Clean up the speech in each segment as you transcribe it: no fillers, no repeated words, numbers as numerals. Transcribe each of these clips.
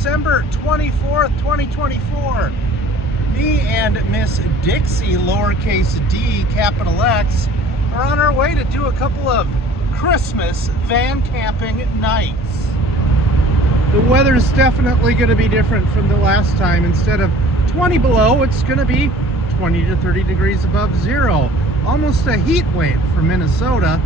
December 24th, 2024. Me and Miss Dixie, lowercase d, capital X, are on our way to do a couple of Christmas van camping nights. The weather's definitely going to be different from the last time. Instead of 20 below, it's going to be 20 to 30 degrees above zero. Almost a heat wave for Minnesota.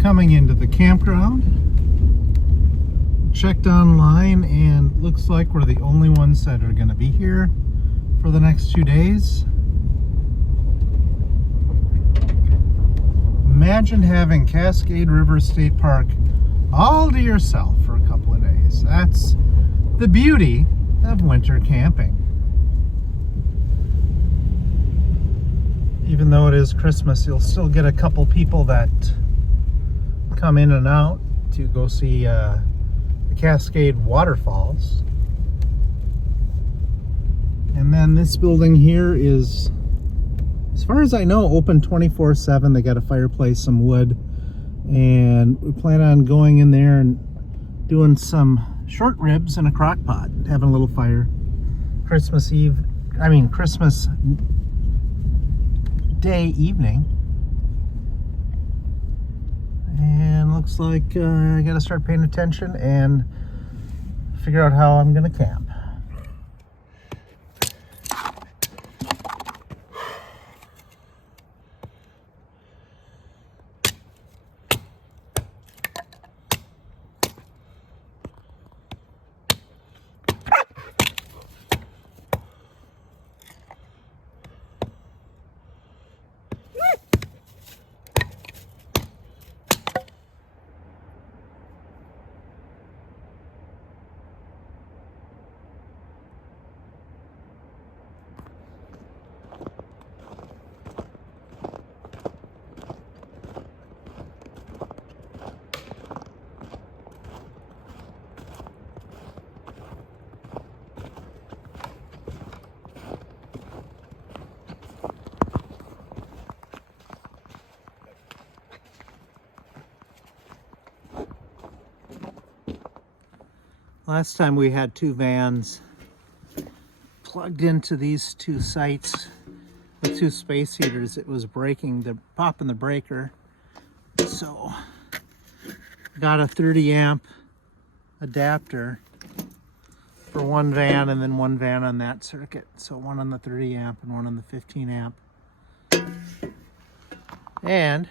Coming into the campground, checked online, and looks like we're the only ones that are going to be here for the next 2 days. Imagine having Cascade River State Park all to yourself for a couple of days. That's the beauty of winter camping. Even though it is Christmas, you'll still get a couple people that come in and out to go see the Cascade waterfalls. And then this building here is, as far as I know, open 24/7. They got a fireplace, some wood, and we plan on going in there and doing some short ribs in a crock pot, having a little fire. Christmas Day evening. And looks like I gotta start paying attention and figure out how I'm gonna camp. Last time we had two vans plugged into these two sites with two space heaters. It was popping the breaker. So got a 30 amp adapter for one van and then one van on that circuit. So one on the 30 amp and one on the 15 amp. And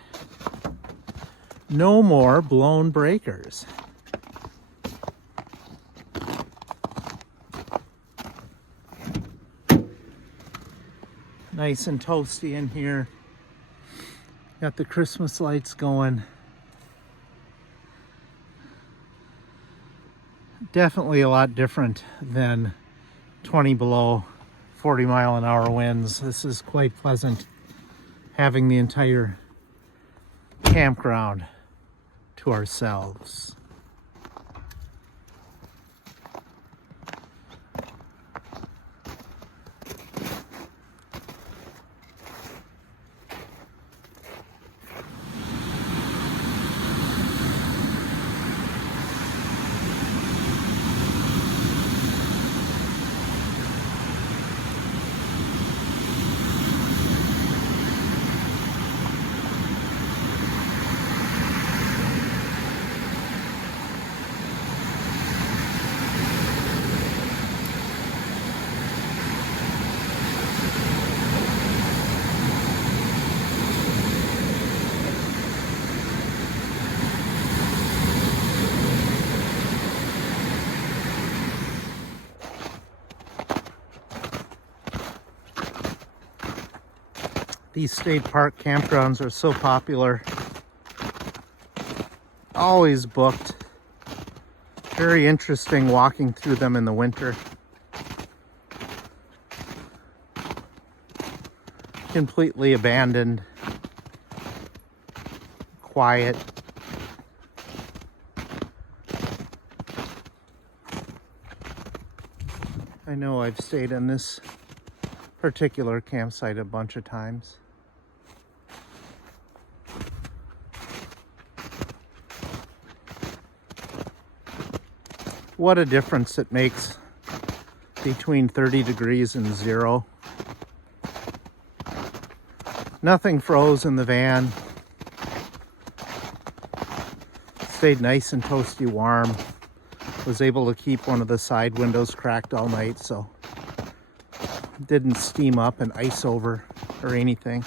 no more blown breakers. Nice and toasty in here. Got the Christmas lights going. Definitely a lot different than 20 below, 40-mile-an-hour winds. This is quite pleasant, having the entire campground to ourselves. These state park campgrounds are so popular. Always booked. Very interesting walking through them in the winter. Completely abandoned. Quiet. I know I've stayed in this particular campsite a bunch of times. What a difference it makes between 30 degrees and 0. Nothing froze in the van. Stayed nice and toasty warm. Was able to keep one of the side windows cracked all night, so didn't steam up and ice over or anything.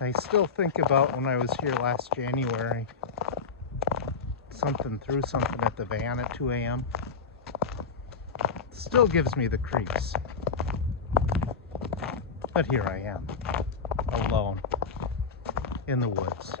I still think about when I was here last January. Something threw something at the van at 2 a.m. Still gives me the creeps. But here I am, alone, in the woods.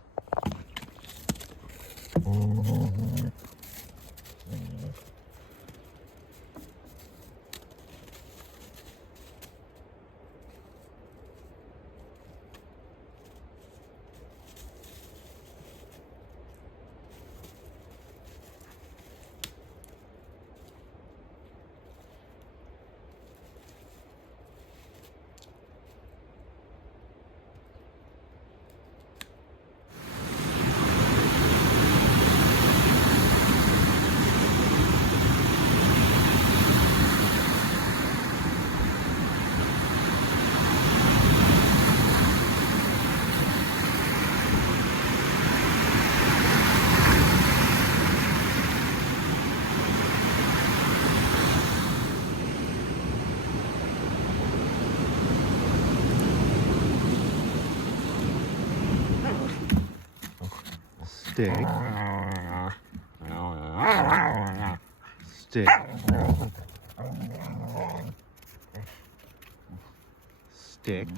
Stick. Stick. Stick.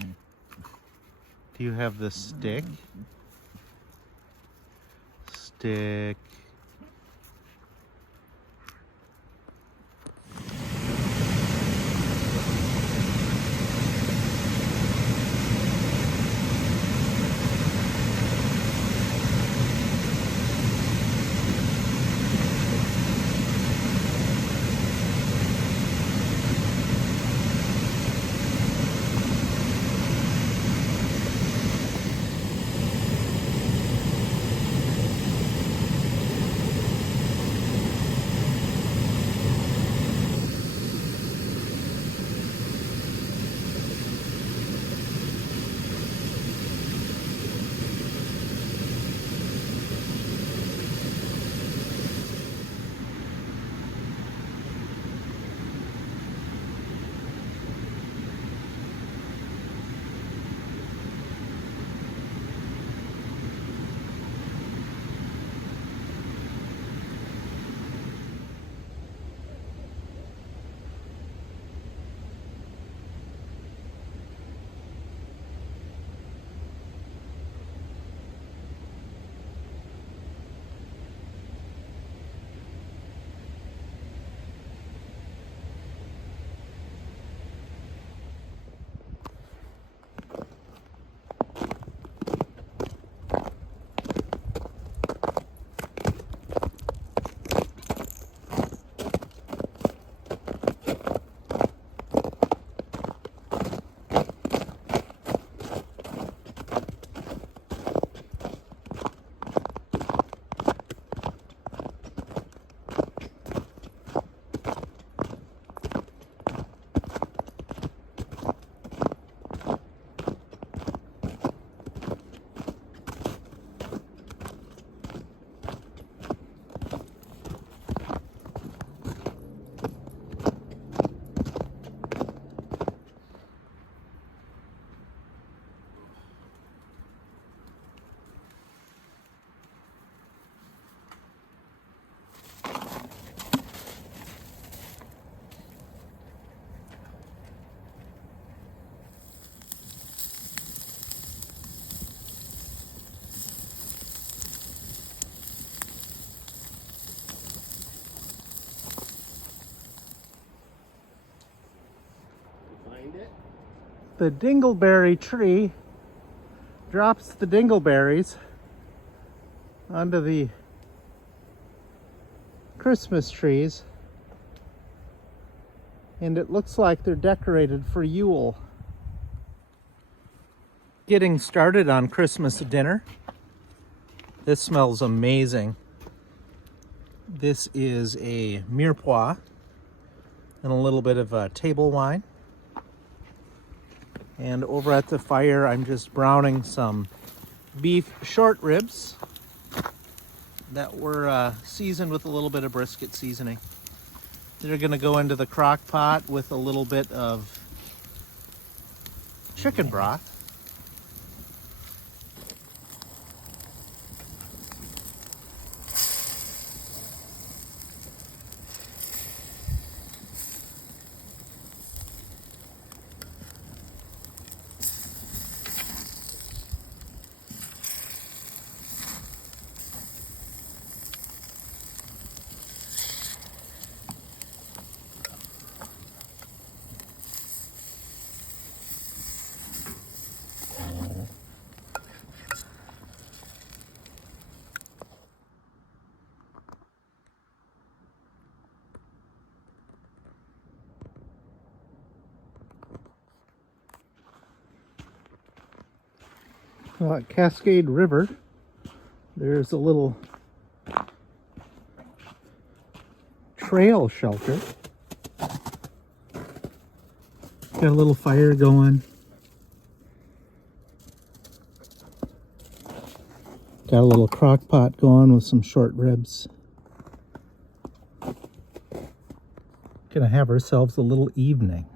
Do you have the stick? Stick. The dingleberry tree drops the dingleberries onto the Christmas trees, and it looks like they're decorated for Yule. Getting started on Christmas dinner. This smells amazing. This is a mirepoix and a little bit of table wine. And over at the fire, I'm just browning some beef short ribs that were seasoned with a little bit of brisket seasoning. They're gonna go into the crock pot with a little bit of chicken broth. At Cascade River, there's a little trail shelter. Got a little fire going. Got a little crock pot going with some short ribs. Gonna have ourselves a little evening.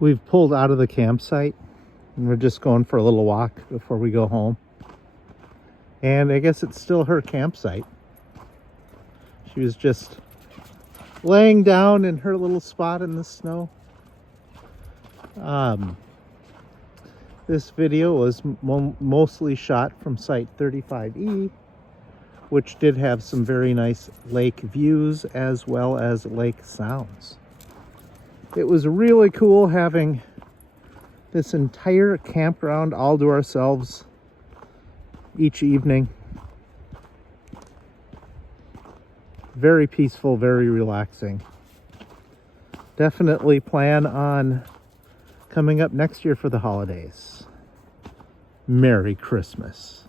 We've pulled out of the campsite and we're just going for a little walk before we go home. And I guess it's still her campsite. She was just laying down in her little spot in the snow. This video was mostly shot from Site 35E, which did have some very nice lake views as well as lake sounds. It was really cool having this entire campground all to ourselves each evening. Very peaceful, very relaxing. Definitely plan on coming up next year for the holidays. Merry Christmas.